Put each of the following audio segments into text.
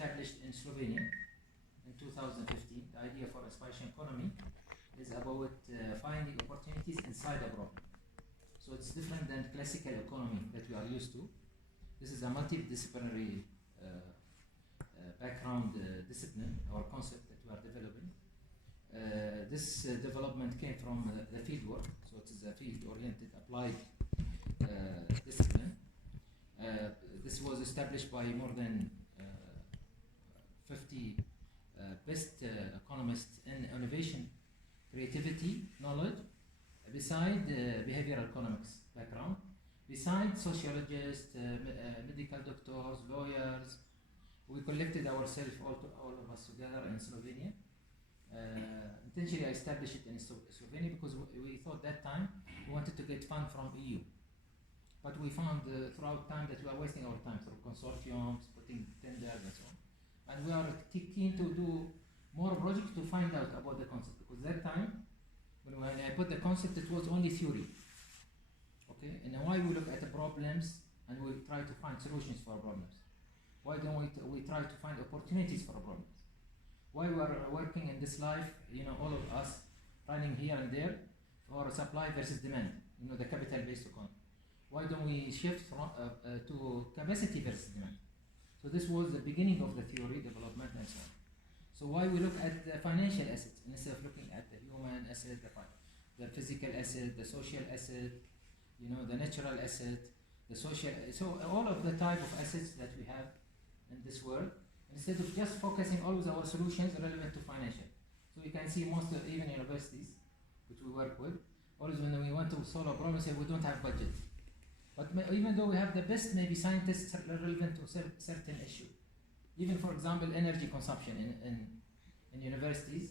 established in Slovenia in 2015. The idea for inspiration economy is about finding opportunities inside a problem. So it's different than classical economy that we are used to. This is a multidisciplinary background discipline or concept that we are developing. This development came from the field work, so it is a field-oriented applied discipline. This was established by more than 50 best economists in innovation, creativity, knowledge, beside behavioral economics background, beside sociologists, medical doctors, lawyers. We collected ourselves, all of us together in Slovenia. Intentionally, I established it in Slovenia because we thought that time we wanted to get funds from EU. But we found throughout time that we are wasting our time through consortiums, putting tenders and so on. And we are keen to do more projects to find out about the concept, because that time, when I put the concept, it was only theory. Okay, and why we look at the problems and we try to find solutions for problems? Why don't we try to find opportunities for problems? Why we are working in this life, all of us running here and there for supply versus demand, the capital-based economy. Why don't we shift from, to capacity versus demand? So this was the beginning of the theory development and so on. So why we look at the financial assets instead of looking at the human asset, the physical asset, the social asset, the natural asset, the social. So all of the type of assets that we have in this world, instead of just focusing always our solutions relevant to financial. So you can see most of even universities which we work with, always when we want to solve a problem, say we don't have budget. But even though we have the best maybe scientists relevant to certain issue, even for example energy consumption in universities,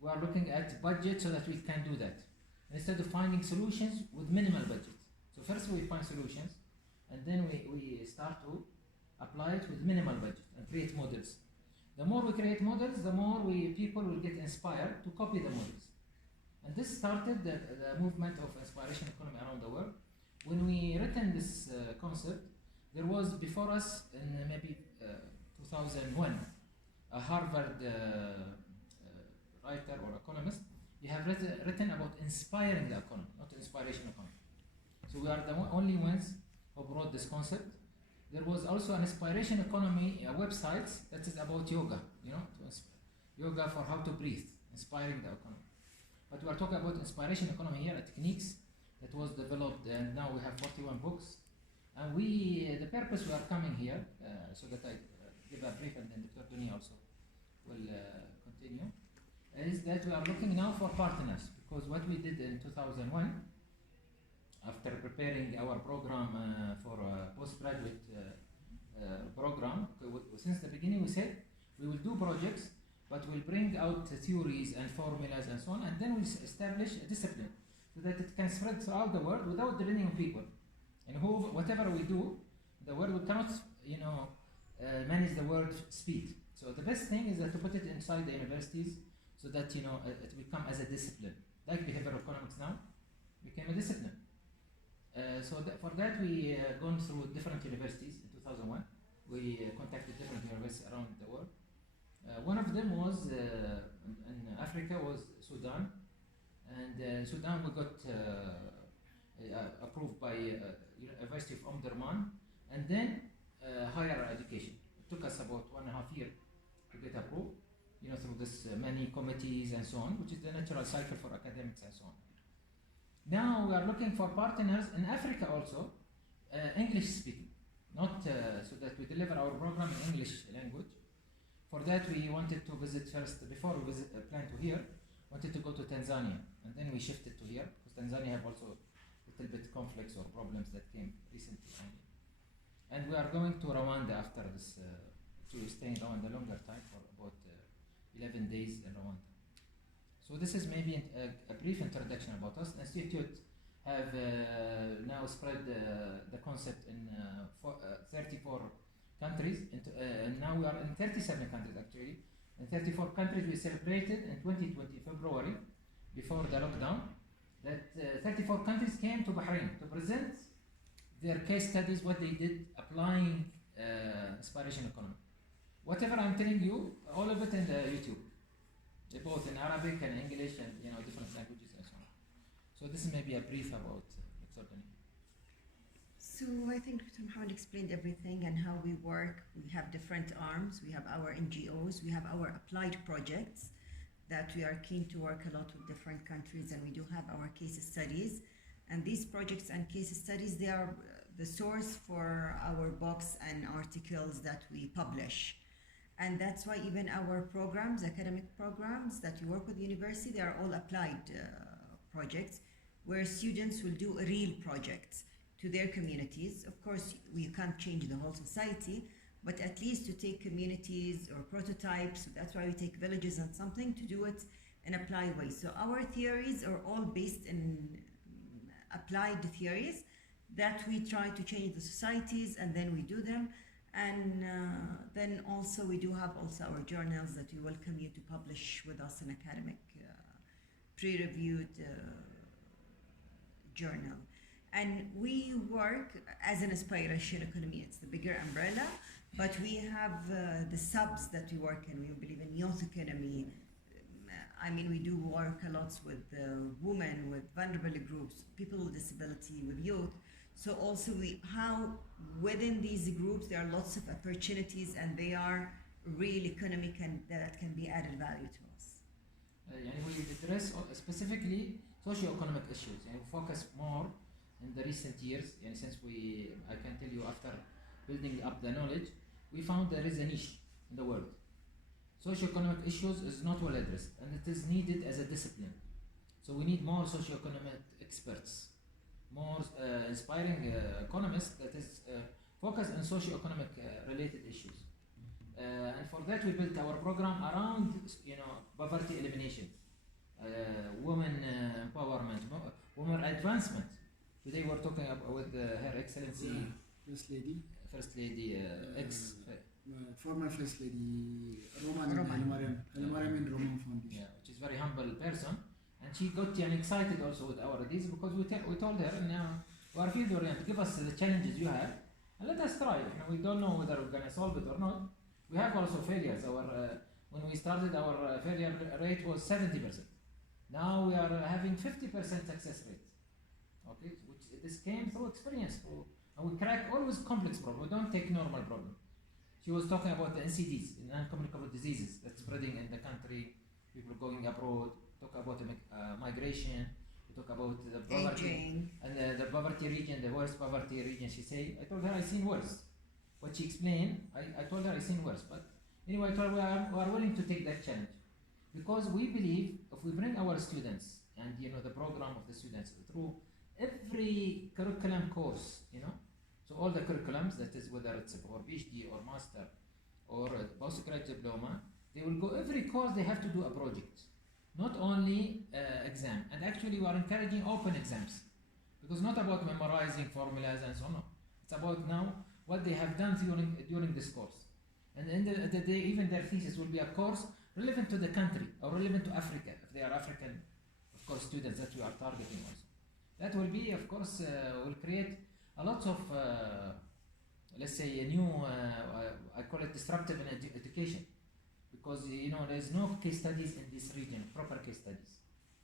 we are looking at budget so that we can do that. Instead of finding solutions with minimal budget. So first we find solutions, and then we start to apply it with minimal budget and create models. The more we create models, the more people will get inspired to copy the models. And this started the movement of inspiration economy around the world. When we written this concept, there was before us in maybe 2001, a Harvard writer or economist. He have written about inspiring the economy, not inspiration economy. So we are the only ones who brought this concept. There was also an inspiration economy website that is about yoga, yoga for how to breathe, inspiring the economy. But we are talking about inspiration economy here, techniques that was developed, and now we have 41 books. And the purpose we are coming here, so that I give a brief and then Dr. Dunia also will continue, is that we are looking now for partners, because what we did in 2001, after preparing our program for a postgraduate program, since the beginning we said we will do projects, but we'll bring out theories and formulas and so on, and then we'll establish a discipline so that it can spread throughout the world without depending on people. And whatever we do, the world we cannot, manage the world speed. So the best thing is that to put it inside the universities so that it become as a discipline, like behavioral economics now became a discipline. For that we gone through different universities in 2001. We contacted different universities around the world. One of them was in Africa was Sudan, and Sudan we got approved by University of Omdurman, and then higher education. It took us about 1.5 years to get approved, through this many committees and so on, which is the natural cycle for academics and so on. Now we are looking for partners in Africa also, English speaking, not so that we deliver our program in English language. For that we wanted to visit first, before we plan to here, wanted to go to Tanzania, and then we shifted to here, because Tanzania have also a little bit conflicts or problems that came recently only. And we are going to Rwanda after this, to stay in Rwanda longer time for about 11 days in Rwanda. So this is maybe a brief introduction about us. The Institute have now spread the concept in 34 countries, and now we are in 37 countries actually. In 34 countries we celebrated in 2020 February, before the lockdown, that 34 countries came to Bahrain to present their case studies, what they did applying inspiration economy. Whatever I'm telling you, all of it in the YouTube. They're both in Arabic and English and different languages and so on. So this is maybe a brief about Mixogyny. So I think Dr. Mohammed explained everything and how we work. We have different arms. We have our NGOs. We have our applied projects that we are keen to work a lot with different countries, and we do have our case studies. And these projects and case studies, they are the source for our books and articles that we publish. And that's why even our programs, academic programs that we work with the university, they are all applied projects where students will do real projects to their communities. Of course, we can't change the whole society, but at least to take communities or prototypes. That's why we take villages and something to do it in applied ways. So our theories are all based in applied theories that we try to change the societies, and then we do them. And then also we do have also our journals that we welcome you to publish with us in academic peer-reviewed journal. And we work as an aspiration economy. It's the bigger umbrella, but we have the subs that we work in. We believe in youth economy. I mean, we do work a lot with women, with vulnerable groups, people with disability, with youth. So also how within these groups there are lots of opportunities, and they are real economic and that can be added value to us. We address specifically socio-economic issues, and we focus more in the recent years. And since I can tell you, after building up the knowledge, we found there is a niche in the world. Socio-economic issues is not well addressed, and it is needed as a discipline. So we need more socio-economic experts, more inspiring economists that is focused on socio-economic related issues. And for that we built our program around poverty elimination, women empowerment, women advancement. Today we're talking about with Her Excellency First Lady former First Lady Roman and Roman Foundation. Which is very humble person. And she got excited also with our ideas, because we told her, now we are field oriented, give us the challenges you have and let us try. We don't know whether we're going to solve it or not. We have also failures. When we started, our failure rate was 70%. Now we are having 50% success rate. Okay, which this came through experience, and we crack always complex problems. We don't take normal problems. She was talking about the NCDs, non-communicable diseases that's spreading in the country, people going abroad. Talk about migration, we talk about the poverty aging, and the poverty region, the worst poverty region. She said, I told her I seen worse. What she explained, I told her I seen worse. But anyway, I told her we are willing to take that challenge, because we believe if we bring our students and the program of the students through every curriculum course, so all the curriculums, that is whether it's for PhD or master or postgraduate diploma, they will go every course. They have to do a project. Not only exam, and actually we are encouraging open exams, because not about memorizing formulas and so on. It's about now what they have done during this course, and at the end of the day, even their thesis will be a course relevant to the country or relevant to Africa, if they are African, of course, students that we are targeting also. That will be, of course, will create a lot of, let's say, a new, I call it disruptive in education. Because there is no case studies in this region, proper case studies.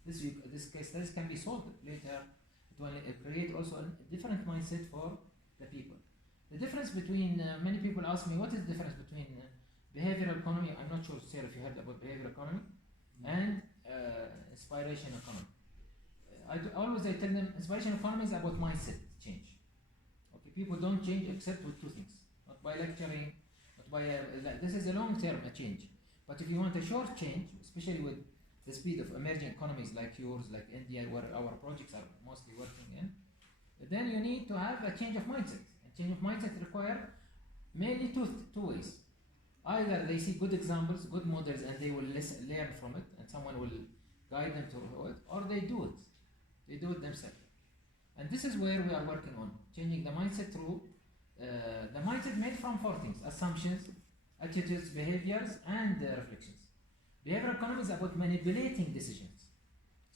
This case studies can be solved later. It will create also a different mindset for the people. The difference between many people ask me, what is the difference between behavioral economy? I'm not sure, Sarah, if you heard about behavioral economy and inspiration economy. I tell them inspiration economy is about mindset change. Okay, people don't change except with two things: not by lecturing, not by this is a long-term change. But if you want a short change, especially with the speed of emerging economies like yours, like India, where our projects are mostly working in, then you need to have a change of mindset. And change of mindset requires mainly two ways. Either they see good examples, good models, and they will learn from it, and someone will guide them to it, or they do it. They do it themselves. And this is where we are working on, changing the mindset through the mindset made from four things: assumptions, attitudes, behaviors, and reflections. Behavioral economy is about manipulating decisions.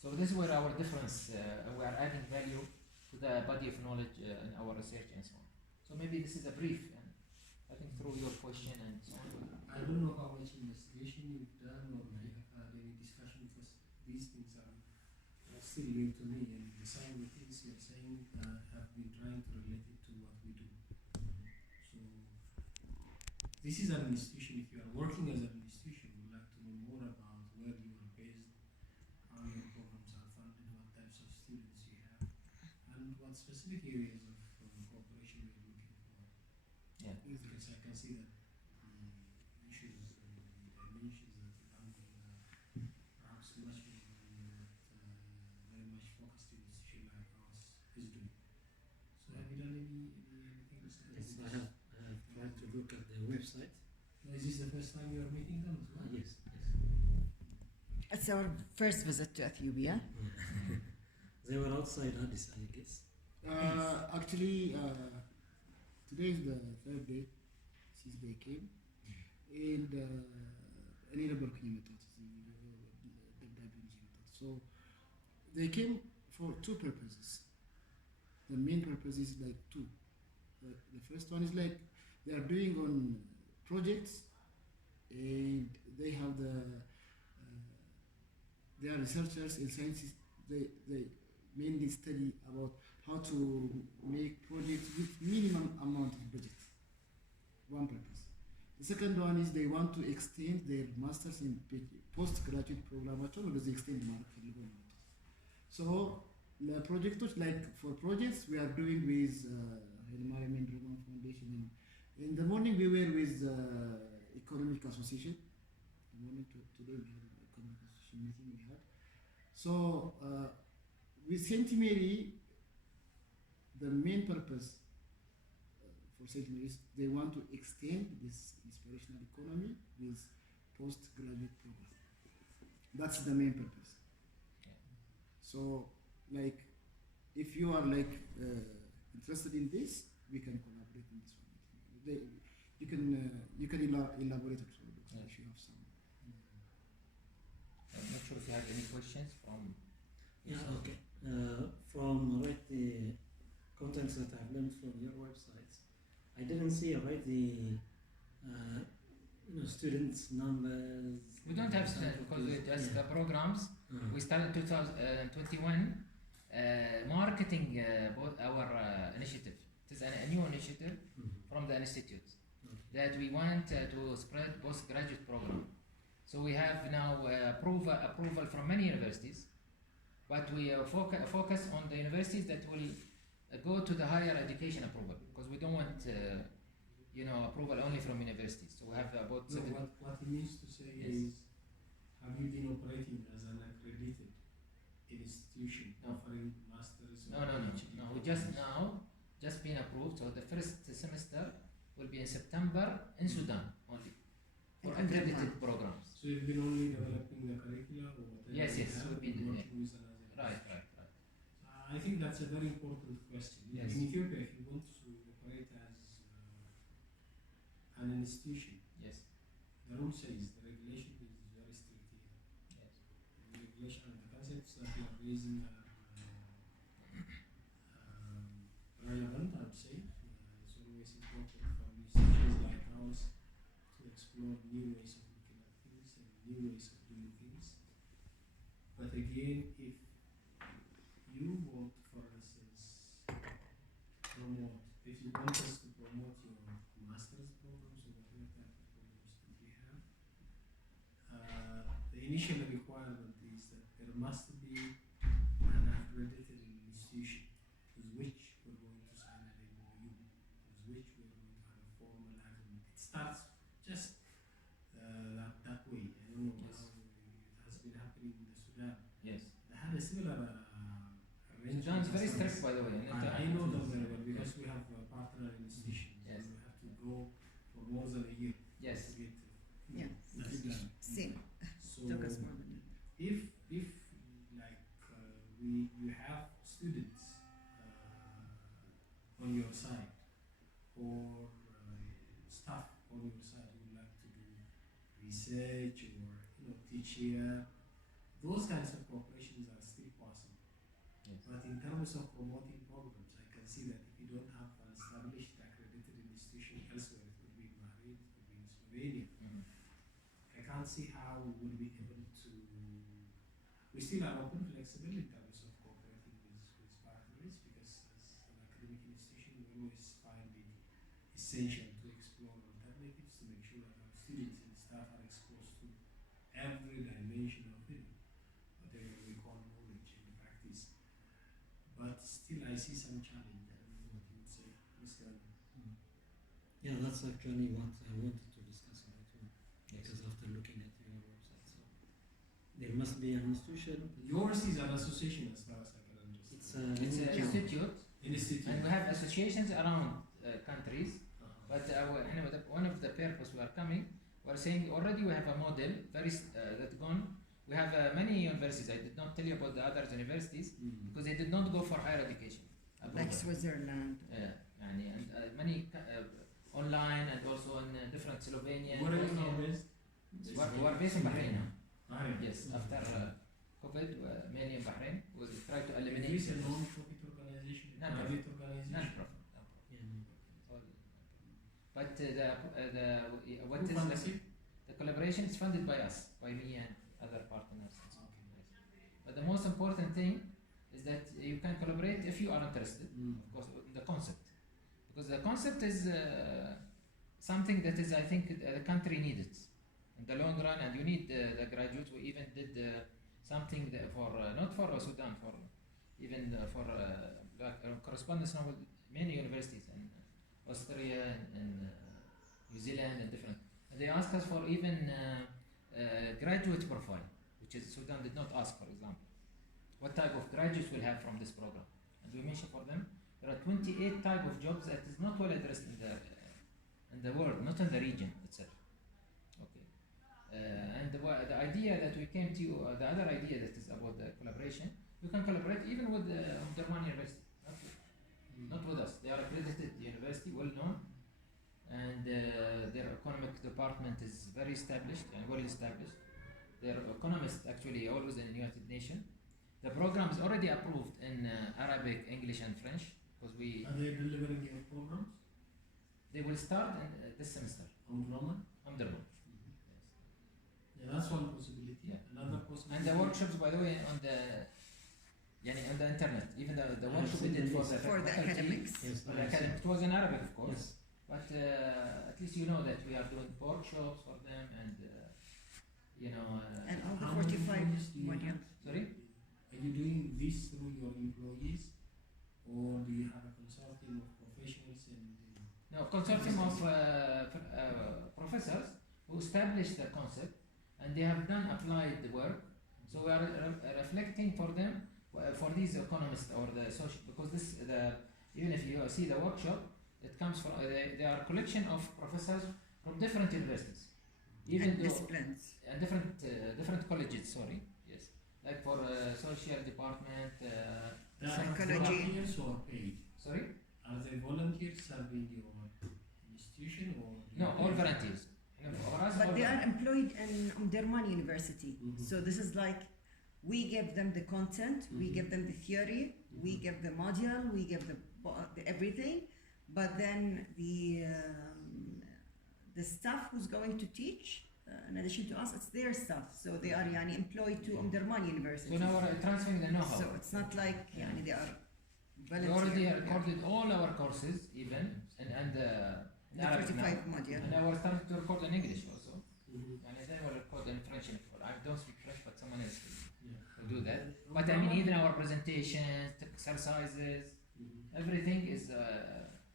So this is where our difference, we are adding value to the body of knowledge in our research and so on. So maybe this is a brief, and I think through your question and so on. you've done or you have had any discussion, because these things are still new to me, and some of the things you're saying have been trying to relate it to what we do. So this is an institution. If you are working as an institution, we'd like to know more about where you are based, how your programs are funded, what types of students you have, and what specific areas of cooperation you're looking for. Yeah. Because I can see that the issues and the dimensions that you handle perhaps much more than what very much focused institution like ours is doing. So have you done anything? Yes, I have tried to look at the website. Now, is this the first time you are meeting them as well? Yes. It's our first visit to Ethiopia. They were outside Addis, I guess. Actually, today is the third day since they came, and እኔ ነበርኩኝ የመጣሁት ደብዳቤ ይዤ የመጣሁት። So they came for two purposes. The main purpose is like two. The first one is like they are doing on projects, and they have they are researchers and scientists. They mainly study about how to make projects with minimum amount of budget. One purpose. The second one is they want to extend their masters in postgraduate program. They extend so the projects, like for projects we are doing with Environment Roman Foundation. In the morning we were with Economic Association. The morning today we had an Economic Association meeting we had. So with Saint Mary, the main purpose for Saint Mary's, they want to extend this inspirational economy with postgraduate program. That's the main purpose. So, like, if you are like interested in this, we can collaborate in this one. You can elaborate also if you have some. I'm not sure if you have any questions from. Yeah, okay. From the contents that I've learned from your websites, I didn't see the students numbers. We don't have students because we just the programs. We started in 2021 marketing our initiative. It is a new initiative from the institute that we want to spread postgraduate program. So we have now approval from many universities, but we focus on the universities that will go to the higher education approval, because we don't want approval only from universities. So we have about what he means to say is, have you been operating as an accredited institution offering masters? No. We just been approved. So the first semester will be in September in Sudan only for accredited programs. So you've been only developing the curricula or whatever? Yes, we've been working with right. I think that's a very important question. Yes. In Ethiopia, if you want to operate as an institution, Yes. the rule says, the regulation is very strict here. Yes. The regulation and the concepts that you are raising are relevant, I would say. It's always important for institutions like ours to explore new ways of looking at things and new ways of doing things. But again, if you want, for instance, if you want us to promote your master's programs or whatever type of programs that you have, the initial requirement is that there must be an accredited institution with which we're going to sign an MOU, with which we're going to have a formal agreement. It starts just that way. I don't know how it has been happening in the Sudan. Yes. They had a similar Sudan is very strict, by the way. I know them very well because we have partner institutions. Yes. We have to go for more than a year Yes. to get Yeah. Same. So Took us more than if like you have students on your side or staff on your side who would like to do research or teach here, those kinds of cooperations are still possible. Yes. But in terms of promoting programs, I can see that if you don't have an established accredited institution elsewhere, it could be in Bahrain, it could be in Slovenia. I can't see how we will be able to. We still are open, flexible in terms of cooperating with partners because as an academic institution, we always find it essential to explore alternatives to make sure that our students and staff are exposed to every dimension of whatever we call knowledge and practice. But still, I see some challenge. I don't know what you would say, Mr. Yeah, that's actually what I wanted to discuss about too. Yes. Because after looking at your website, so there must be an institution. Yours is an association as far as I can understand. It's It's an institute, institute. and we have associations around countries. Uh-huh. But one of the purpose we are coming, we are saying already we have a model that's gone. We have many universities. I did not tell you about the other universities because they did not go for higher education. Like approval. Switzerland. And many online and also in different Slovenia. Where are you Bosnia. now based? We are based in Bahrain now. Bahrain. Yes, after COVID, mainly in Bahrain, we try to eliminate. Is this a non-profit organization? A Non-profit. private organization? Non-profit. Yeah. All- But what Who is funds it? the collaboration is funded by us, by me and other partners. And so on. Okay. But the most important thing is that you can collaborate if you are interested, Mm. of course, in the concept. Because the concept is something that is, I think, the country needed in the long run, and you need the graduates. We even did something that for not for Sudan, for even for correspondence now with many universities in Australia and New Zealand and different. And they asked us for even graduate profile, which is Sudan did not ask, for example. What type of graduates we'll have from this program? And we mentioned for them there are 28 type of jobs that is not well addressed in the world, not in the region itself. Okay. And the idea that we came to, the other idea that is about the collaboration, you can collaborate even with the Umdurman University, not with us. They are accredited university, well known, and their economic department is very established and well established. Their economists actually always in the United Nations. The program is already approved in Arabic, English, and French because we. Are they delivering your programs? They will start in this semester. On Roma? Umdurman. Yeah, that's one possibility. Yeah. Another possibility. And the workshops, by the way, on the internet, even the workshop we did for the For the faculty, academics. Yes, for the academic, it was in Arabic, of course. Yes. But at least you know that we are doing workshops for them, and And all the How many 45 employees do you modules. have? sorry. Are you doing this through your employees, or do you have a consortium of professionals No, consortium of professors who established the concept, and they have done applied work. So we are reflecting for them, for these economists or the social, because even if you see the workshop, it comes from they are a collection of professors from different universities, even And though disciplines. and different colleges. Sorry, yes, like for social department. They are Psychology. volunteers or paid? Sorry, Are they volunteers serving your institution or? do no, you all pay? volunteers. For us, But all they are volunteers. employed in Umdurman University. Mhm. So this is like we give them the content, we Mhm. give them the theory, we Mhm. give the module, we give the everything, but then the staff who's going to teach, in addition to us, it's their staff. So they are employed to Umdurman University. So now we're transferring the know-how. So it's not like they are We already volunteer. recorded all our courses, even and The Arabic now. 45 module. And now we're starting to record in English also. Mhm. And then we'll record in French. I don't speak French, but someone else Yeah. will do that. But I mean, even our presentations, the exercises, Mhm. everything is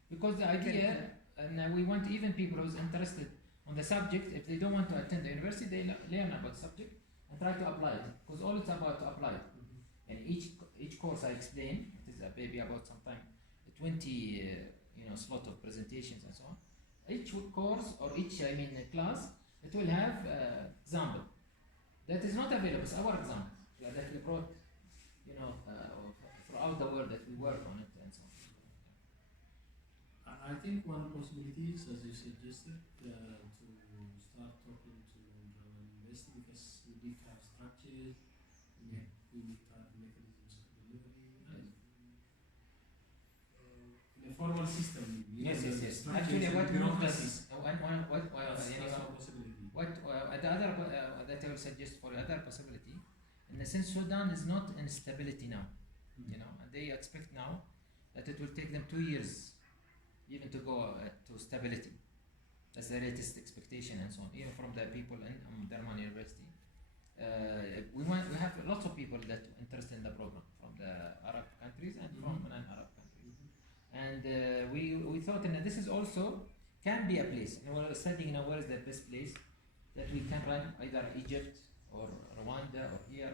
because the idea, and we want even people who's interested on the subject, if they don't want to attend the university, they learn about the subject and try to apply it. Because all it's about to apply it. Mhm. And each course I explain, it is maybe about sometime 20 slot of presentations and so on. Each course or each class, it will have example that is not available. It's our example that we brought, throughout the world that we work on it and so on. I think one possibility is, as you suggested, to start talking to German University because we need to have structures, we need to have mechanisms of delivery, and in a formal system. Yes. structures Actually, and what moved us, bureaucracies. what That's a possibility. at the other that I will suggest for the other possibility, in the sense Sudan is not in stability now, you know, and they expect now that it will take them 2 years even to go to stability. That's the latest expectation and so on, even from the people in Derman University. We have lots of people that are interested in the program from the Arab countries and from non-Arab countries. And we thought that this is also can be a place. You know, we're studying now where is the best place that we can run, either Egypt or Rwanda or here,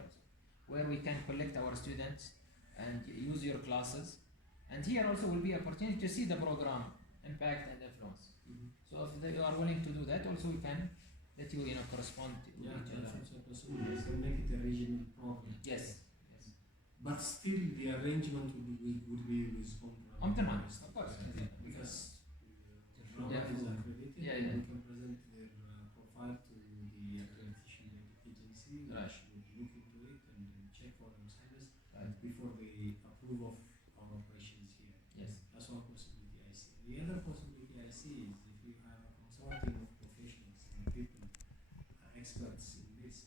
where we can collect our students and use your classes. And here also will be opportunity to see the program impact and influence. So if they are willing to do that, also we can let you correspond to each other. That's also possible. So make it a regional program. Yes. But still, the arrangement would be with Omdurman, of course. Because Yeah. is accredited, Yeah, and yeah. we can present their profile to the accreditation agency, Right. which will look into it and check for themselves Right. before they approve of our operations here. Yes. That's one possibility I see. The other possibility I see is if you have a consortium of professionals and people, experts in this.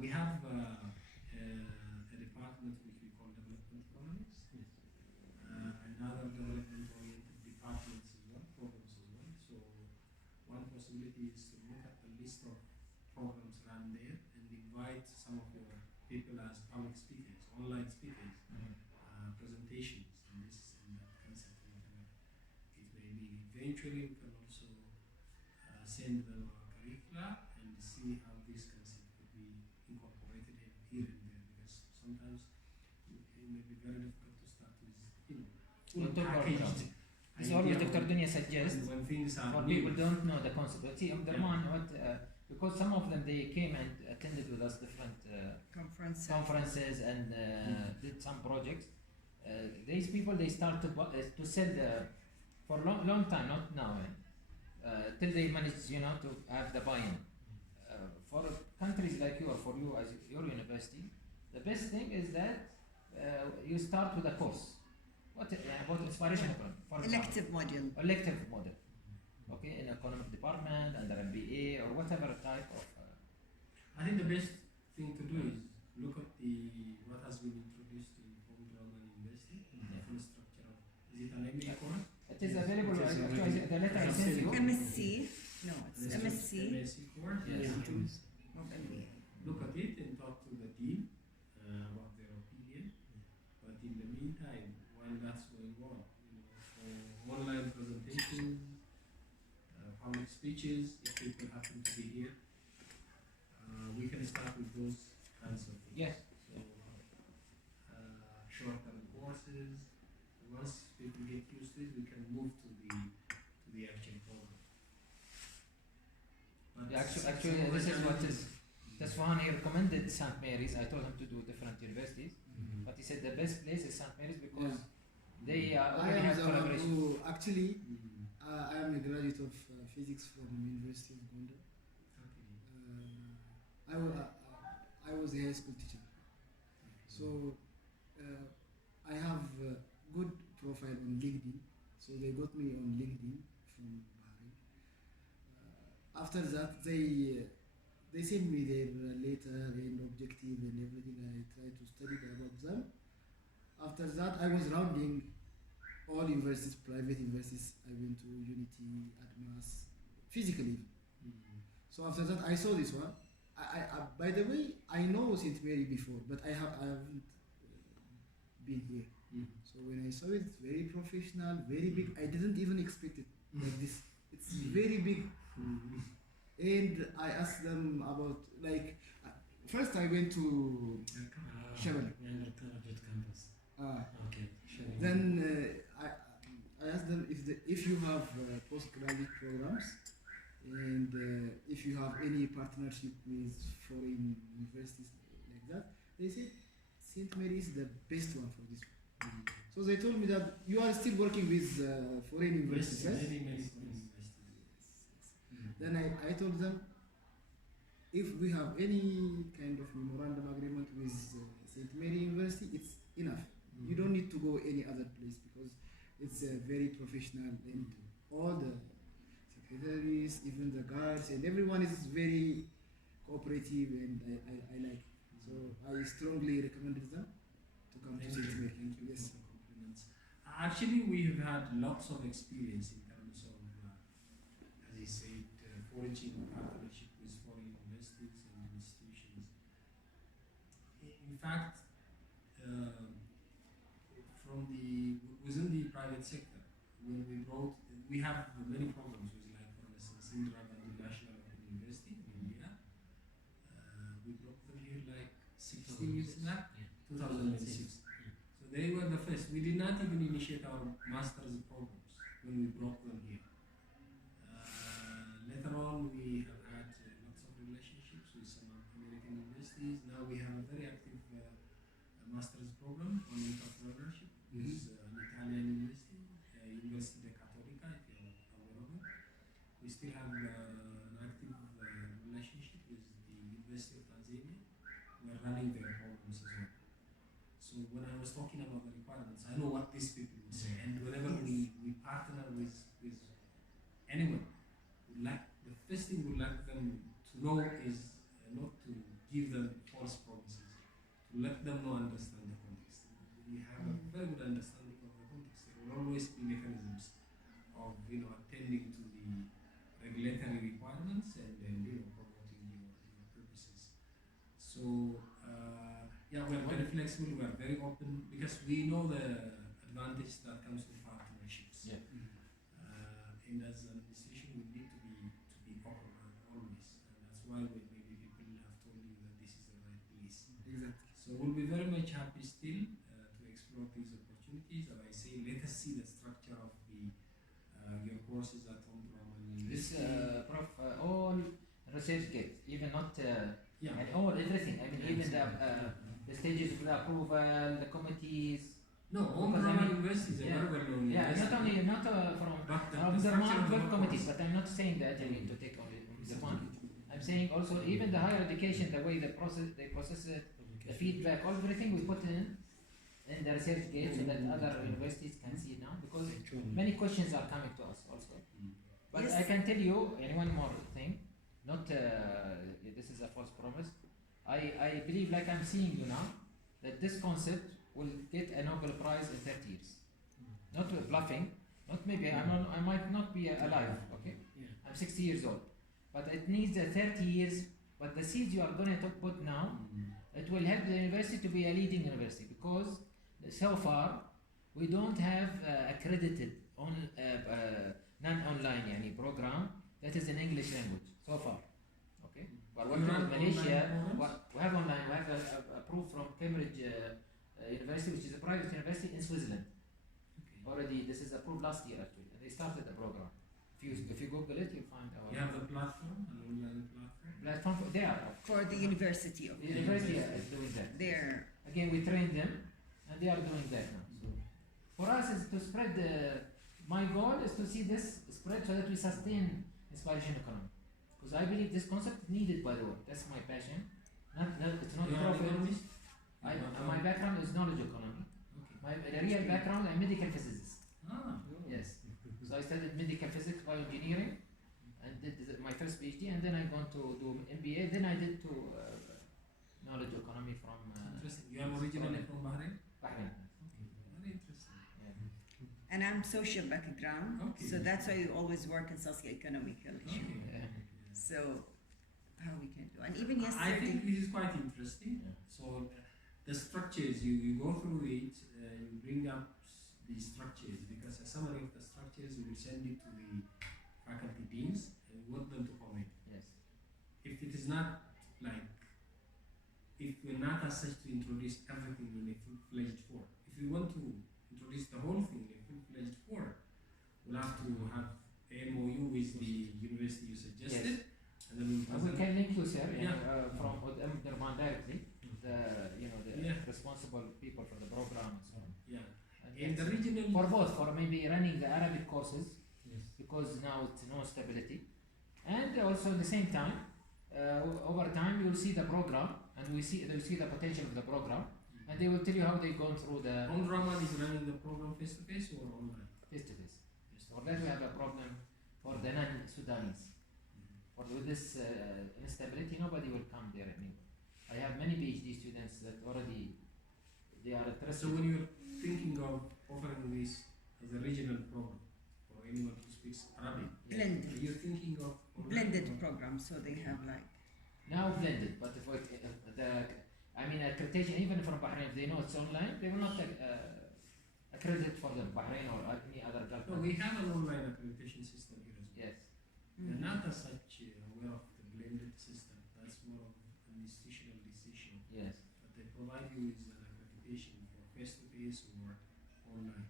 We have a department which we call development economics, and other development-oriented departments as well, programs as well. So one possibility is to look at the list of programs run there and invite some of your people as public speakers, online speakers, presentations, and this and that concept, whatever it may be. Eventually, we can also send them our curricula and see how this concept could be incorporated here and there, because sometimes it may be very difficult to start with, full Well, talk about packaged. It's always idea Dr. of- Dunya suggests when things are for new. people don't know the concept. But see, Omdurman, because some of them they came and attended with us different conferences and did some projects. These people they start to sell for long time, not now, till they manage to have the buy-in. For countries like you or for you as your university, the best thing is that you start with a course. What inspiration program? For example. Elective model. Okay, in economic department, under MBA or whatever type of. I think the best thing to do is look at what has been introduced in Roman University, the full structure of, is it an MBA course? It is available. It is Actually, the letter I sent you. MSc. No, it's MSc MSc course. Yes. of MBA. Look at it and talk to the dean about their opinion. But in the meantime, while that's going on, for online presentations, public speeches, if people happen to be here, we can start with those kinds of things. Yes. So, short-term courses. Once people get used to it, we can move to the actual program. But Yeah, some actually, of the this is what challenges- is. That's why he recommended St. Mary's. I told him to do different universities, but he said the best place is St. Mary's because they I already am have someone collaboration. who actually Mhm. I am a graduate of physics from University of Gondar. Okay. I was a high school teacher, so I have a good profile on LinkedIn. So they got me on LinkedIn from Bahrain. After that, they sent me their letter and objective and everything. I tried to study about them. After that, I was rounding all universities, private universities. I went to Unity, Admas, physically. Mhm. So after that, I saw this one. By the way, I know St. Mary before, but I haven't been here. Mhm. So when I saw it, it's very professional, very big. I didn't even expect it like this. It's very big. Mhm. And I asked them about first I went to Shabelle. Undergraduate campus. Okay. Then I asked them if you have postgraduate programs and if you have any partnership with foreign universities like that. They said St. Mary is the best one for this one. Mhm. So they told me that you are still working with foreign universities, Yes, right? many Yes. universities. Mhm. Then I told them if we have any kind of memorandum agreement with St. Mary University, it's enough. You don't need to go any other place because it's very professional and all the the terrorists, even the guards, and everyone is very cooperative, and I like it. So I strongly recommended them to come to Thank you. St. Thank you Yes. for the compliments. Actually, we've had lots of experience in terms of, as he said, foraging partnership with foreign universities and institutions. In fact, from within the private sector, when we have many programs with, like, for instance, Indira Gandhi National Open University in India. We brought them here like 16 years back, 2006. So they were the first. We did not even initiate our master's programs when we brought them here. Later on, we have had lots of relationships with some American universities. Now we have a very active master's program on entrepreneurship with an Italian university, University de Cattolica, if you're aware of it. We still have an active relationship with the University of Tanzania. We're running their programs as well. So when I was talking about the requirements, I know what these people would say. And whenever we partner with anyone, the first thing we'd like them to know is not to give them false promises, to let them know, understand the context. We have a very good understanding of the context. There will always be mechanisms of attending to the regulatory requirements and then promoting your purposes. So yeah, we're very flexible. We are very open because we know the advantage that comes with partnerships. Yeah. And as an institution, we need to be open always, and that's why maybe people have told you that this is the right place. Exactly. So we'll be very much happy still to explore these opportunities. As I say, let us see the structure of your courses at Omdurman This, University. Prof, all research gate, even not, Yeah. and all everything. I mean, even the stages of the approval, the committees. No, Because I Omdurman mean- University is a yeah. very well-known Yeah, university. not only not from But the the structure of the Derman committees, course. but I'm not saying that I mean to take only the one. I'm saying also even the higher education, the way they process it, the feedback, all everything we put in the research gate so that other universities can see now, because many questions are coming to us also. But Yes. I can tell you, and one more thing, not this is a false promise. I believe, like I'm seeing you now, that this concept will get a Nobel Prize in 30 years. Not bluffing, not maybe I might not be alive, okay? I'm 60 years old, but it needs 30 years. But the seeds you are going to put now, it will help the university to be a leading university, because so far we don't have accredited non-online yani program that is in English language so far. Okay, we're You working run with Malaysia. online programs? We have online. We have approved from Cambridge University, which is a private university in Switzerland. Already, this is approved last year actually, and they started the program. If you Google it, you'll find our You have the platform, an online platform. platform. They are For the University of the university is doing that. there. Again, we train them, and they are doing that now. So for us, is to spread the. My goal is to see this spread so that we sustain inspiration economy, because I believe this concept is needed by the world. That's my passion. It's not You are an profit. economist? My background is knowledge economy. Okay. The real background, I'm medical physicist. Ah. Yes. So I studied medical physics, bioengineering, and did my first PhD, and then I gone to do MBA. Then I did to knowledge economy from Interesting. You are originally from Bahrain? Bahrain. Very interesting. Yeah. And I'm social background, Okay. so that's why you always work in socio-economical issue. Okay. Yeah. So how we can do, and even I yesterday. think this is quite interesting. Yeah. So the structures, you go through it, you bring up the structures, because a summary of the structures, we will send it to the faculty deans and we want them to comment. Yes. If it is not like, if we're not as such to introduce everything in a full-fledged form, if we want to introduce the whole thing in a full-fledged form, we'll have to have a MOU with the university you suggested, and then we'll We present. can link you, sir, Yeah. from Derman directly, the Yeah. responsible people for the program and so on. Yeah. And In the yes, regional. for both, for maybe running the Arabic courses, Yes. because now it's no stability, and also at the same time, over time you'll see the program, and they'll see the potential of the program, and they will tell you how they've gone through the Omdurman is running the program face to face or online? face to face. For that we have a problem for the non-Sudanese. For with this instability, nobody will come there anymore. I have many PhD students that already they are interested. So when you're thinking of offering this as a regional program for anyone who speaks Arabic, Blended. you're thinking of Blended program, so they have like Now blended, but if accreditation even from Bahrain, if they know it's online, they will not accredit for them, Bahrain or any other No, government. we have an online accreditation system here as well. Yes. We're not as such aware of the blended system. That's more of an institutional decision. Yes. But they provide you with an accreditation for face-to-face or online.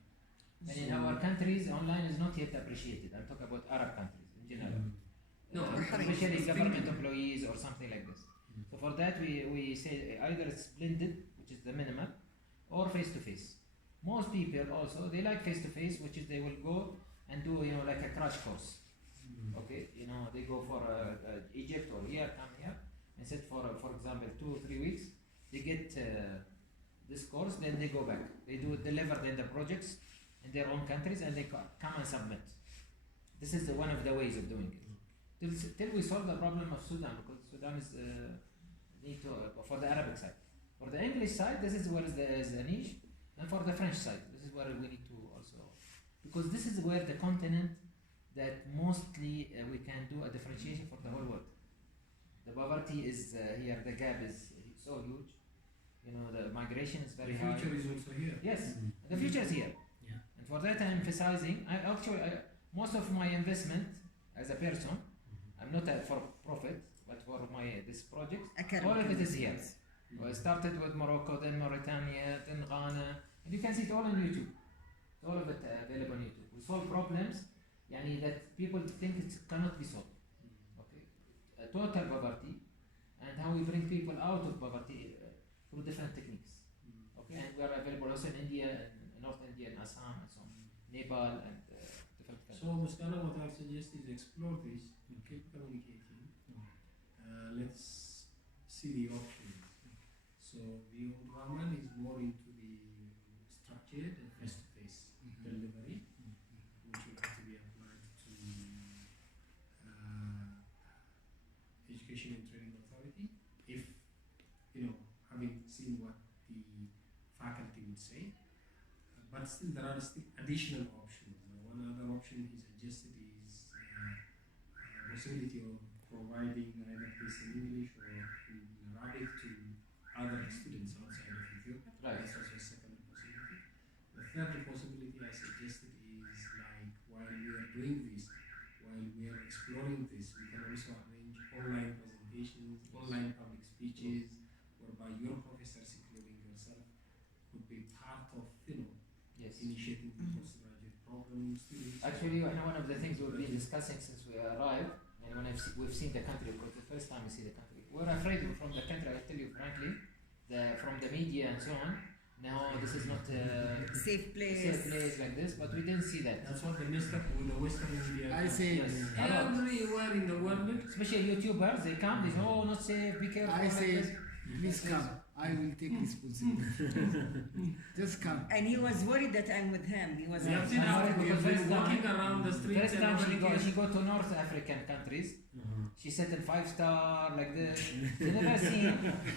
And in our countries, online is not yet appreciated. I'm talking about Arab countries in general. No, Especially I'm government thinking- employees or something like this. So for that, we say either it's blended, which is the minimum, or face to face. Most people also they like face to face, which is they will go and do like a crash course. Okay, they go for Egypt or here, come here, and sit for example 2 or 3 weeks. They get this course, then they go back. They deliver then the projects in their own countries, and they come and submit. This is one of the ways of doing it. Till we solve the problem of Sudan, because Sudan is need to for the Arabic side. For the English side, this is where is the niche, and for the French side, this is where we need to also, because this is where the continent that mostly we can do a differentiation for the whole world. The poverty is here, the gap is so huge. The migration is very the high. future is also here. Yes, the future is here. Yeah. And for that I'm emphasizing, most of my investment as a person, I'm not for profit, but for this project, all of it is here. I started with Morocco, then Mauritania, then Ghana, and you can see it all on YouTube. All of it available on YouTube. We solve problems that people think it cannot be solved. Okay, total poverty, and how we bring people out of poverty through different techniques. Okay, and we are available also in India, and North India, and Assam, and so on, Nepal, and different countries. So, Muskana, what I'll suggest is explore this, keep communicating. Let's see the options. So, the Rahman is more into the structured and face-to-face delivery, which will have to be applied to Education and Training Authority. If, having seen what the faculty would say, but still there are still additional options. One other option he suggested is possibility of providing either this in English or in Arabic to other students outside of Ethiopia. Right. That's also a second possibility. The third possibility I suggested is like while we are doing this, while we are exploring this, we can also arrange online presentations, online public speeches, whereby your professors, including yourself, could be part of Yes. initiating the postgraduate program. Students. Actually, one of the things we've been discussing since we arrived, and when we've seen the country, because the first time we see the country, we're afraid from the country. I tell you frankly, from the media and so on. No, this is not safe place. safe place like this, but we didn't see that. That's what the Western media. I say Yes. A lot. everywhere in the world. Especially YouTubers, they come, they say, oh, not safe, be careful. I like say, this. please come. I will take responsibility. Just come. And he was worried that I'm with him. He was We have like, seen how we have First been time- walking around the streets First and time nobody she cares. go to North African countries, she set in 5-star like this. She never seen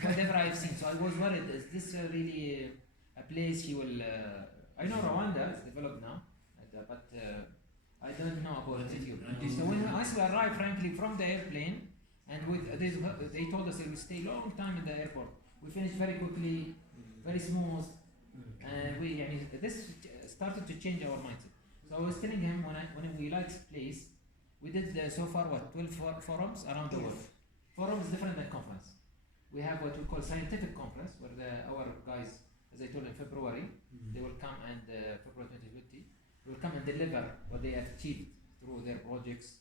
whatever I've seen. So I was worried, is this really a place she will... I know Rwanda is developed now, but I don't know about Ethiopia. So when once we arrived, frankly, from the airplane, and they told us they will stay long time in the airport. We finished very quickly, very smooth, and this started to change our mindset. So I was telling him when we liked place, we did so far 12 forums around the world. Forum is different than conference. We have what we call scientific conference, where our guys, as I told in February, they will come and February 2020, will come and deliver what they have achieved through their projects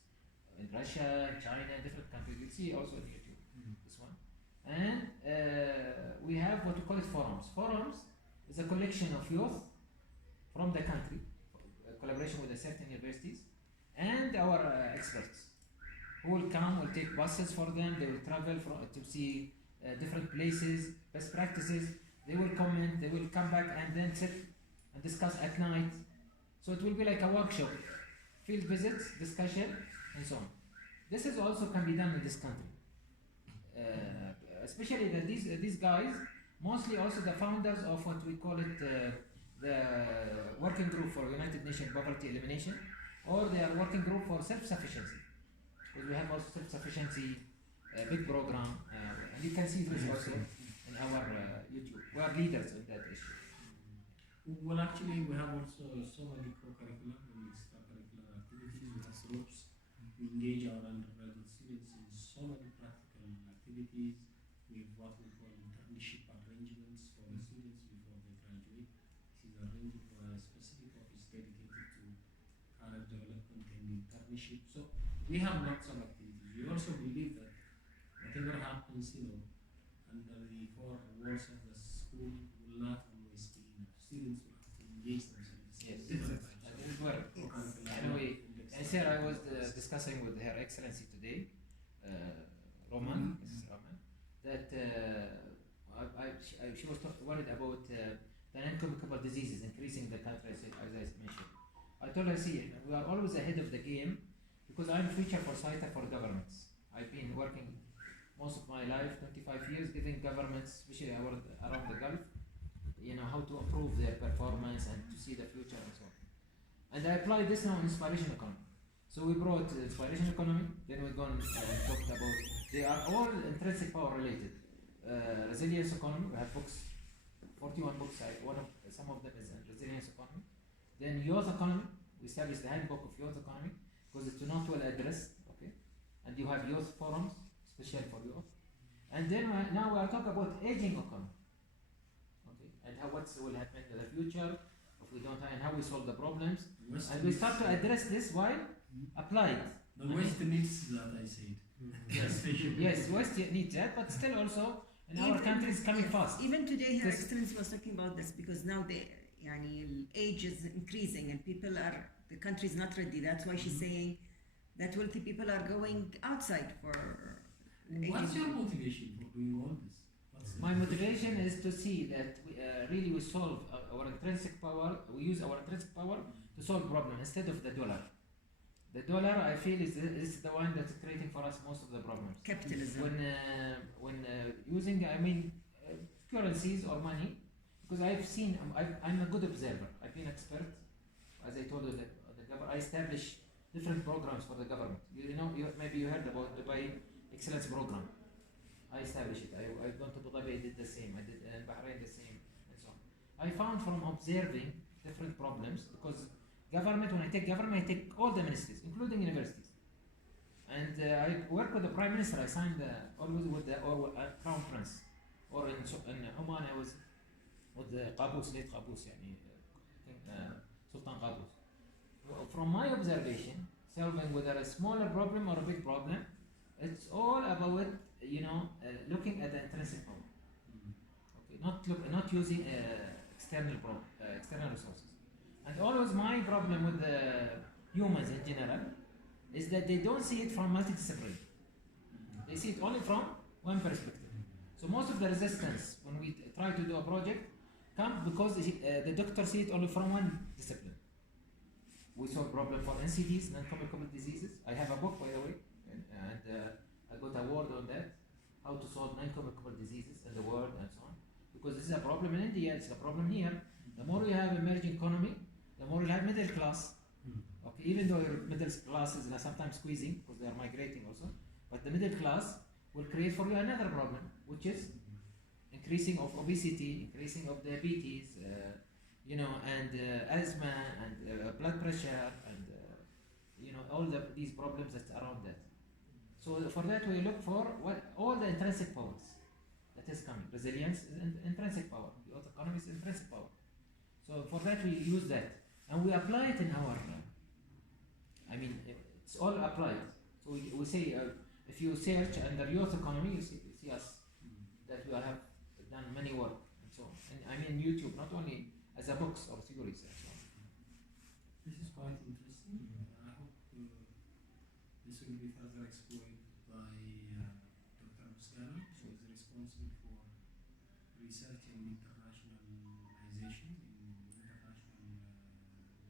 in Russia, China, different countries. You'll see also on YouTube this one. And we have what we call it forums. Forums is a collection of youth from the country, a collaboration with the certain universities, and our experts who will come, will take buses for them, they will travel to see different places, best practices, they will comment, they will come back and then sit and discuss at night. So it will be like a workshop, field visits, discussion, and so on. This is also can be done in this country. Especially that these guys, mostly also the founders of what we call it the working group for United Nations Poverty Elimination, or they are working group for self-sufficiency. Because we have also self-sufficiency big program, and you can see this also in our YouTube. We are leaders in that issue. Well, actually, we have also so many co-curricular and extracurricular activities. We have groups. We engage our undergraduate students in so many practical activities. We have what we call internship arrangements for the students before they graduate. This is arranged for a specific office dedicated to career development and internship. So we have lots of activities. We also believe that whatever happens, under the four walls of the school will not always be enough. Students will have to engage themselves. Yes, Different exactly. types That of is well. co-curricular Anyway, and and sir, I was discussing with Her Excellency today, Roman, Mrs. Roman, that she was worried about the non-communicable diseases increasing the country, as I mentioned. I told her, see, we are always ahead of the game because I'm future foresighter for governments. I've been working most of my life, 25 years, giving governments, especially around the Gulf, how to improve their performance and to see the future and so on. And I applied this now in inspiration economy. So we brought inspiration economy, then we gone talked about, they are all intrinsic power related. Resilience economy, we have books, 41 books, some of them is in resilience economy. Then youth economy, we established the handbook of youth economy because it's not well addressed, okay? And you have youth forums, special for youth. And then now we are talking about aging economy, okay? And what will happen in the future if we don't have, and how we solve the problems. And we start to address this while applied. The West needs that, I said. Yes, yes, West needs that, but still also in our country is coming fast. Even today, Her This- Excellency was talking about this because now age is increasing and the country is not ready. That's why she's saying that wealthy people are going outside for. What's your motivation for doing all this? My motivation is to see that we solve our intrinsic power, we use our intrinsic power to solve problems instead of the dollar. The dollar, I feel, is the one that's creating for us most of the problems. Capitalism. When using, currencies or money, because I've seen, I'm a good observer. I've been expert, as I told you, the government. I establish different programs for the government. Maybe you heard about Dubai Excellence Program. I established it. I've gone to Abu Dhabi, I did the same. I did in Bahrain the same, and so on. I found from observing different problems, because government, when I take government, I take all the ministries, including universities. And I work with the Prime Minister. I signed always with the Crown Prince. Or in Oman, I was with the Qaboos, late Qaboos, Sultan Qaboos. From my observation, solving whether a smaller problem or a big problem, it's all about looking at the intrinsic problem. Okay, not using external resources. And always my problem with the humans in general is that they don't see it from multidisciplinary. They see it only from one perspective. So most of the resistance when we try to do a project comes because the doctor see it only from one discipline. We solve problem for NCDs, non-communicable diseases. I have a book, by the way, and I got an award on that, how to solve non-communicable diseases in the world and so on. Because this is a problem in India, it's a problem here. The more you have emerging economy, the more you have middle class. Okay, even though your middle class is sometimes squeezing because they are migrating also, but the middle class will create for you another problem, which is increasing of obesity, increasing of diabetes, and asthma and blood pressure and all these problems that's around that. So for that we look for all the intrinsic powers that is coming. Resilience is intrinsic power. The auto economy is intrinsic power. So for that we use that and we apply it in our. It's all applied. So we say if you search under youth economy, you see us that we have done many work and so on. And YouTube, not only as a books or theories and so on. This is quite interesting. I hope this will be further explored by Dr. Musgana, who is responsible for research and internationalization in international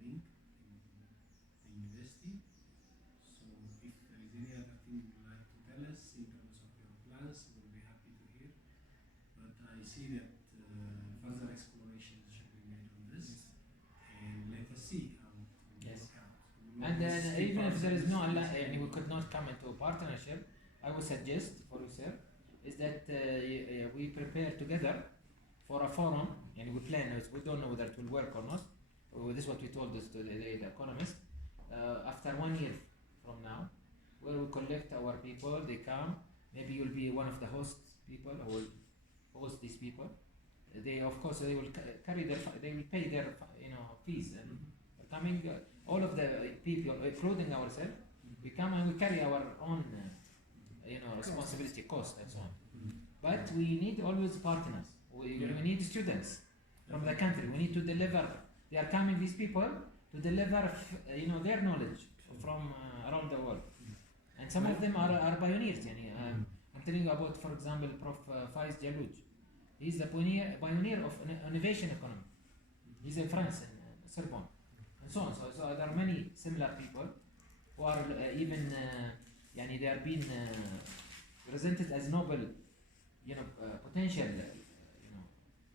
link in the university. So if France will be happy to hear. But I see that further exploration should be made on this, and let us see how it will Yes. work out. We will And always keep even if there is no, ourselves we could not come into a partnership, I would suggest for you, sir, is that we prepare together for a forum, and we plan it. We don't know whether it will work or not. This is what we told us to the economist. After 1 year from now, where we collect our people, they come. Maybe you'll be one of the host people who will host these people. They, of course, they will carry their, they will pay their, fees and coming. All of the people, including ourselves, we come and we carry our own, responsibility, cost, and so on. But we need always partners. We need students from the country. We need to deliver. They are coming, these people, to deliver, their knowledge from around the world. And some of them are pioneers. I'm telling you about, for example, Prof. Faiz Jalouj. He's the pioneer of innovation economy. He's in France, in Sorbonne, and so on. So there are many similar people who are even, they are being presented as noble, potential,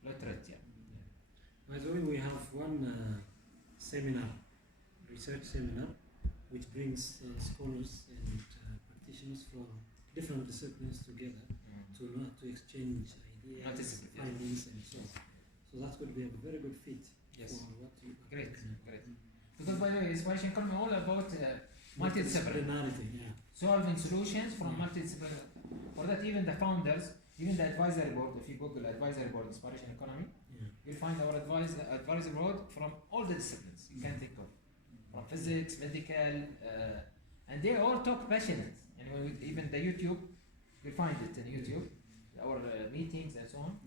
literate. Yeah. By the way, we have one seminar, research seminar, which brings scholars and practitioners from different disciplines together to exchange ideas, findings, and so on. So that could be a very good fit Yes. for what you Great. Because by the way, inspiration economy all about multidisciplinarity. multidisciplinarity. Solving solutions from multidisciplinary. For that, even the founders, even the advisory board, if you Google advisory board inspiration economy, Yeah. you'll find our advisory board from all the disciplines you can think of, from physics, medical, and they all talk passionate. And even the YouTube, you'll find it in YouTube, our meetings and so on,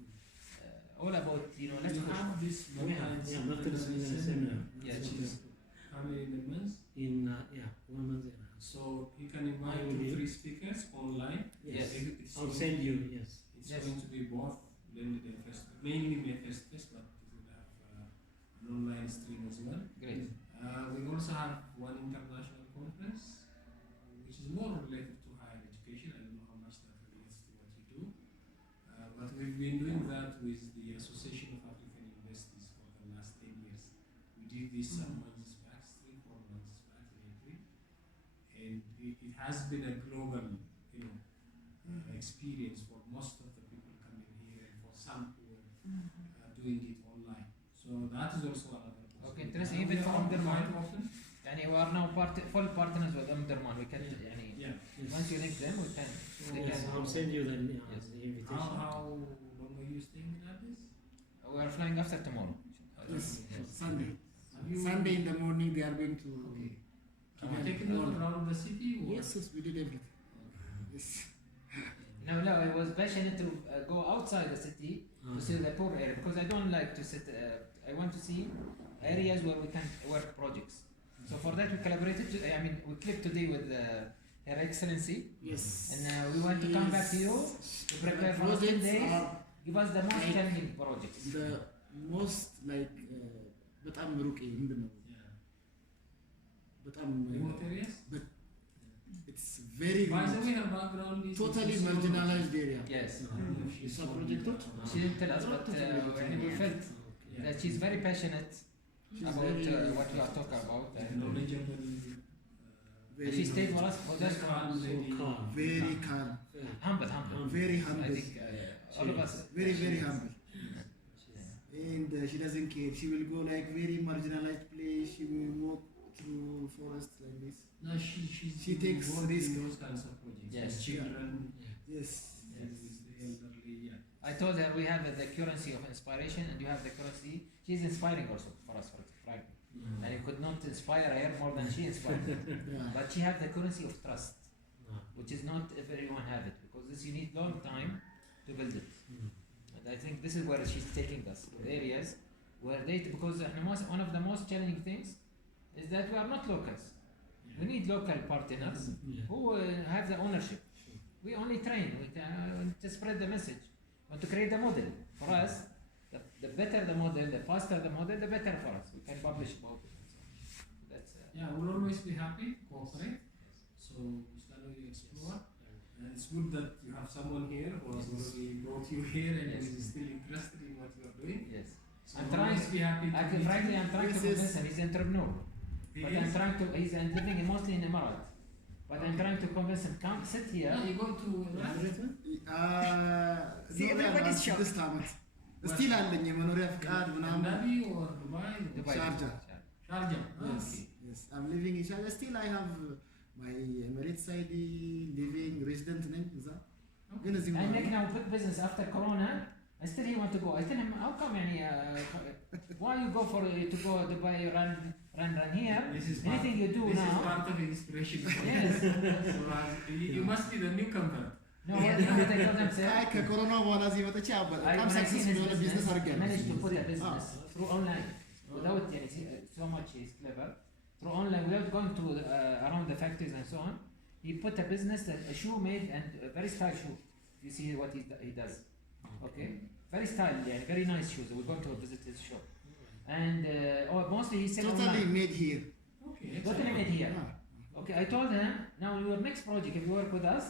all about let's You push. have this We have multidisciplinary seminar. Yes. That's what we- how many members? In 1 month and a half. So you can invite I will 2-3 be- speakers online. Yes. It's I'll going- send you. Yes. It's Yes. going to be both blended and face, mainly face to face, but it will have an online stream as well. Great. We also have one international conference, which is more related to higher education. I don't know how much that relates to what you do, but we've been doing that with the Association of African Universities for the last 10 years. We did this some months back, 3-4 months back lately, and it has been a global, experience for most of the people coming here, and for some who are doing it online. So that is also another possibility. Okay, interesting. We Even are for quite Omdurman, often. we are now full partners with Omdurman. We can, Yeah. Yes. once you link them, we can. They Yes, can I'll send you Yes. the invitation. How long are you staying in Addis? we are flying after tomorrow. Yes, Yes. Sunday. Have you- Sunday in the morning they are going to. Okay. give Have an you taken order. them around the city? Or? Yes, we did everything. Yes. No, I was passionate to go outside the city to see the poor area because I don't like to sit. I want to see areas where we can work projects. So for that we collaborated. We clicked today with Her Excellency, Yes. and we want to come back to you to prepare for 10 Projects days. are Give us the most like challenging projects. the most like بتعمل مروكي عندنا Yeah. بتعمل Remote areas? it's very By the remote. way, her background is Totally in sociology. marginalized area. Yes. I don't know if she's It's a told project you too? that. She didn't tell us, but we felt Yeah. that she's very passionate She's about very, what we are talking about. And And knowledgeable. very she stayed for humble. us for that calm lady. So calm. Very calm, humble. very I humble, think all of us. very very humble. She's- And she doesn't care. She will go like very marginalized place. She will walk through forest like this. No, she takes involved risk. in those kinds of projects. Yes. With children, Yes. and with the elderly, yeah. I told her we have the currency of inspiration and you have the currency. She's inspiring also for us, frankly. And you could not inspire her more than she inspired. Yeah. But she has the currency of trust, No. which is not everyone have it because this you need long time to build it. And I think this is where she's taking us to areas where because one of the most challenging things is that we are not locals. We need local partners Yeah. who have the ownership. We only train to spread the message, want to create a model. For us, the better the model, the faster the model, the better for us. We can publish about it. That's Yeah, we'll always be happy, cooperate. So, slowly explore. It's good that you have someone here who has already brought you here and Yes. is still interested in what you are doing. Yes. So I'm trying- must be happy to meet Frankly, you. I'm trying to Yes, convince yes. him. He's an entrepreneur. He But is? I'm trying to, he's living mostly in Emirates. But I'm Okay. trying to convince him, come sit here. Yeah, you go to See, everybody's shocked. ስድስት ዓመት እስቲል አለኝ የመኖሪያ ፍቃድ ምናምን Dhabi or Dubai? Dubai. Sharjah. Sharjah. Yes, Okay. yes. I'm living in Sharjah. Still, I have my Emirates ID, living resident name. Is that? Okay. I'm making a big business after Corona. I still he want to go. I tell him, how come يعني, why you go for to go Dubai, run here? This is Anything you do this now. is part of the inspiration. Yes. So, you must be the newcomer. No, what I told him, sir. አይ ከኮሮና በኋላ እዚህ መጥቼ When በጣም I ሰክሰስ seen his የሆነ ቢዝነስ business, I አድርጌያለሁ። managed to put a business through online without so much he's clever. Through online, without going to around the factories and so on. He put a business, a shoe made and a very style shoe. You see what he does. Okay, very style, yeah, very nice shoes. We're going to visit his shop, and mostly he sells Totally online. made here. Okay. Totally made here. Ah. Okay, I told him now your next project, if you work with us,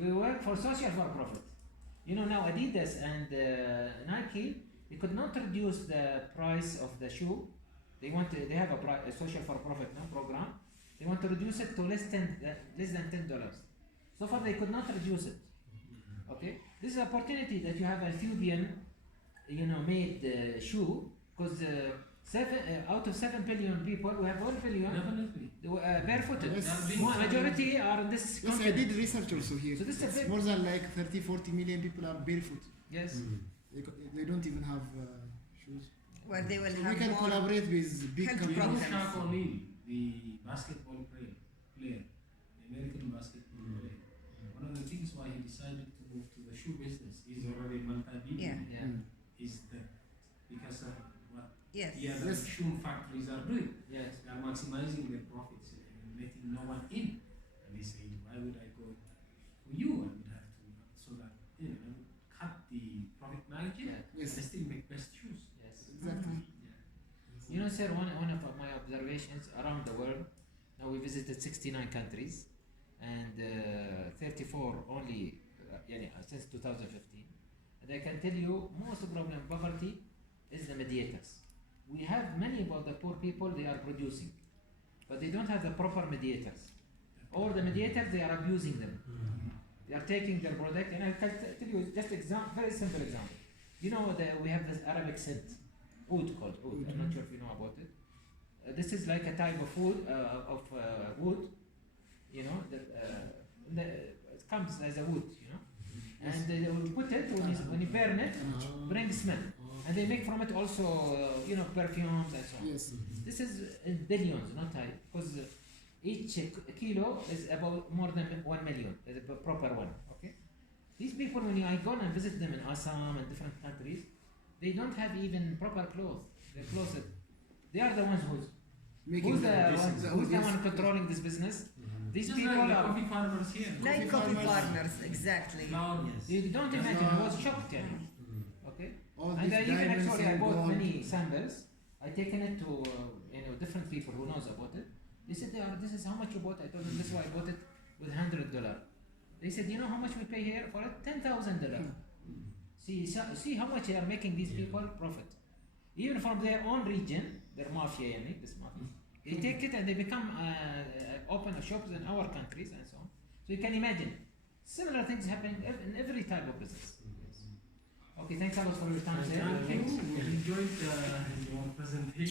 we work for social for profit. You know now Adidas and Nike, they could not reduce the price of the shoe. They have a social for profit program. They want to reduce it to less than $10. So far they could not reduce it. Okay, this is an opportunity that you have a Ethiopian, made shoe because out of 7 billion people, we have 1 billion Definitely. barefooted. Yes. Majority are in this Yes, I continent. did research also here. So this is a It's big- more than like 30-40 million people are barefoot. Yes. They don't even have shoes. Where they will So we have can more collaborate with big health You know companies. problems. Shaq O'Neal, the basketball player, the American basketball player. One of the things why he decided to move to the shoe business, he's already multi-billion, Yeah. Yeah. is that because of what Yes. the other Yes. shoe factories are doing. Yes. They are maximizing their profits and letting no one in. And they say, why would I go for you? I would have to, so that, I would cut the profit margin Yeah. Yes, and still make best shoes. Yes. exactly. You know, sir, one of my observations around the world, now we visited 69 countries and 34 only since 2015. And I can tell you, most problem poverty is the mediators. We have many about the poor people they are producing, but they don't have the proper mediators. Or the mediators, they are abusing them. They are taking their product, and I can tell you just very simple example. You know, we have this Arabic scent, oud called oud. I'm not sure if you know about it. This is like a type of wood, wood, it comes as a wood, and they will put it when you burn it, bring smell, and they make from it also, perfumes and so on. Yes. This is in billions, not high, because each kilo is about more than 1 million, the proper one. Okay, these people, when I go and visit them in Assam and different countries, they don't have even proper clothes. Their clothes, they are the ones who's Making who's the one controlling this business. These Just people like the are. coffee farmers here. Like Coffee coffee farmers. farmers, exactly. Now, You don't imagine. I was shocked. Okay. All And these even diamonds actually, I and bought gold. many samples. I taken it to different people who knows about it. They said, "This is how much you bought." I told them, "This is why I bought it with $100." They said, "You know how much we pay here for it? $10,000." See how much they are making these people profit. Even from their own region, their mafia, this mafia. They take it and they become open shops in our countries and so on. So you can imagine similar things happening in every type of business. Okay, thanks a lot for your time, sir. thank Thanks. you. We enjoyed your presentation.